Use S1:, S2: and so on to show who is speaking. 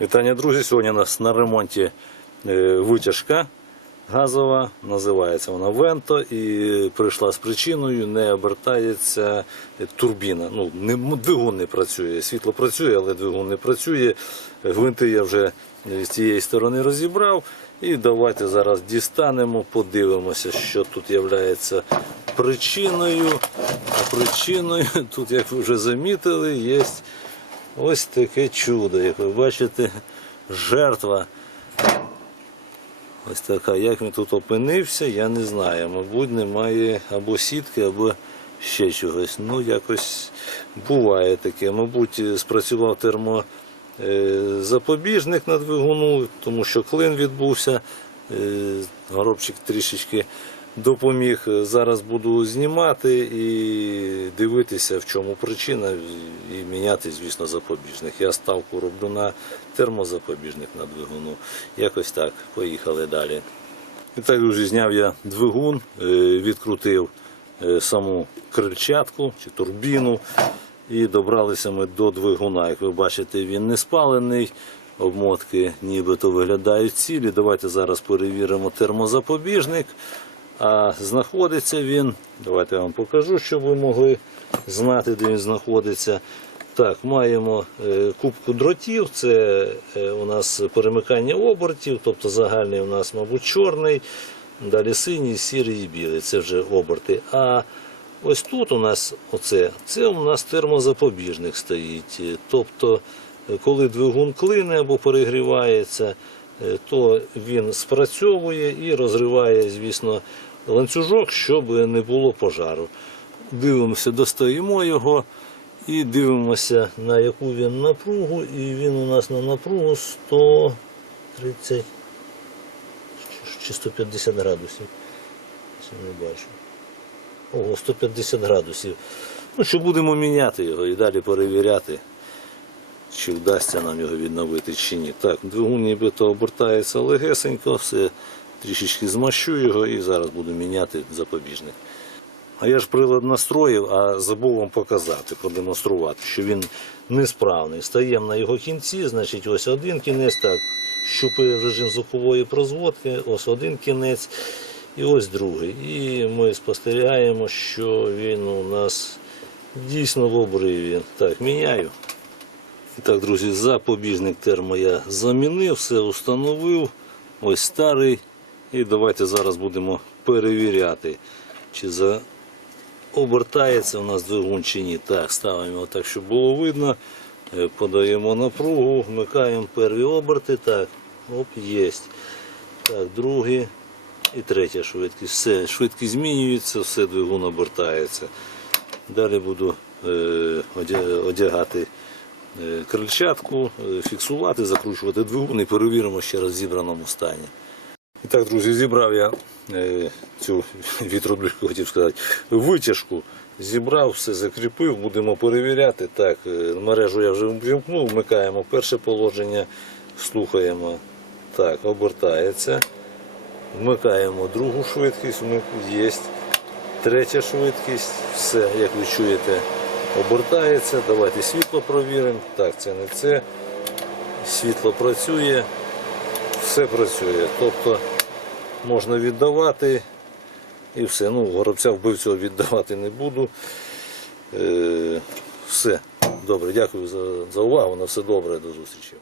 S1: Вітання, друзі. Сьогодні у нас на ремонті е, витяжка газова, називається вона Венто, і прийшла з причиною, не обертається турбіна. Ну, двигун не працює. Світло працює, але двигун не працює. Гвинти я вже з цієї сторони розібрав. І давайте зараз дістанемо, подивимося, що тут є причиною. А причиною, тут, як ви вже замітили, є Ось таке чудо, як ви бачите, жертва. Ось така. Як він тут опинився, я не знаю. Мабуть, немає або сітки, або ще чогось. Ну, якось буває таке. Мабуть, спрацював термозапобіжник на двигуну, тому що клин відбувся. Е, Горобчик трішечки допоміг. Зараз буду знімати і дивитися, в чому причина, і міняти, звісно, запобіжник. Я ставку роблю на термозапобіжник на двигуну. Якось так. Поїхали далі. І так, друзі, зняв я двигун, е, відкрутив е, саму крильчатку чи турбіну. І добралися ми до двигуна. Як ви бачите, він не спалений. Обмотки нібито виглядають цілі. Давайте зараз перевіримо термозапобіжник. А знаходиться він. Давайте я вам покажу, щоб ви могли знати, де він знаходиться. Так, маємо е, кубку дротів. Це е, у нас перемикання обертів, тобто загальний у нас, мабуть, чорний, далі синій, сірий і білий. Це вже оберти. А ось тут у нас оце, це у нас термозапобіжник стоїть. Тобто, коли двигун клине або перегрівається, то він спрацьовує і розриває, звісно, ланцюжок, щоб не було пожару. Дивимося, достаємо його і дивимося, на яку він напругу. І він у нас на напругу 130 чи 150 градусів. Не бачу. Ого, 150 градусів. Ну, що будемо міняти його і далі перевіряти, чи вдасться нам його відновити чи ні. Так, двигун нібито обертається легесенько, все трішечки змащу його і зараз буду міняти запобіжник. А я ж прилад настроїв, а забув вам показати, продемонструвати, що він несправний. Стаємо на його кінці, значить, ось один кінець, так, щупає режим звукової прозводки, ось один кінець і ось другий. І ми спостерігаємо, що він у нас дійсно в обриві. Так, міняю. І так, друзі, запобіжник термо я замінив, все установив. Ось старий. І давайте зараз будемо перевіряти, чи за обертається у нас двигун чи ні. Так, ставимо так, щоб було видно. Е, Подаємо напругу, вмикаємо перві оберти. Так, оп, є. Так, другий і третя швидкість. Все, швидкість змінюється, все двигун обертається. Далі буду е, одягати крильчатку, е, фіксувати, закручувати двигун і перевіримо ще раз в зібраному стані. І так, друзі, зібрав я е, цю вітродушку, хотів сказати, витяжку. Зібрав, все закріпив, будемо перевіряти. Так, е, мережу я вже вимкнув, вмикаємо перше положення, слухаємо. Так, обертається. Вмикаємо другу швидкість, є. Третя швидкість, все, як ви чуєте, обертається. Давайте світло провіримо. Так, це не це. Світло працює все працює. Тобто можна віддавати і все. Ну, горобця вбивцю віддавати не буду. Е, все. Добре, дякую за увагу. На все добре, до зустрічі.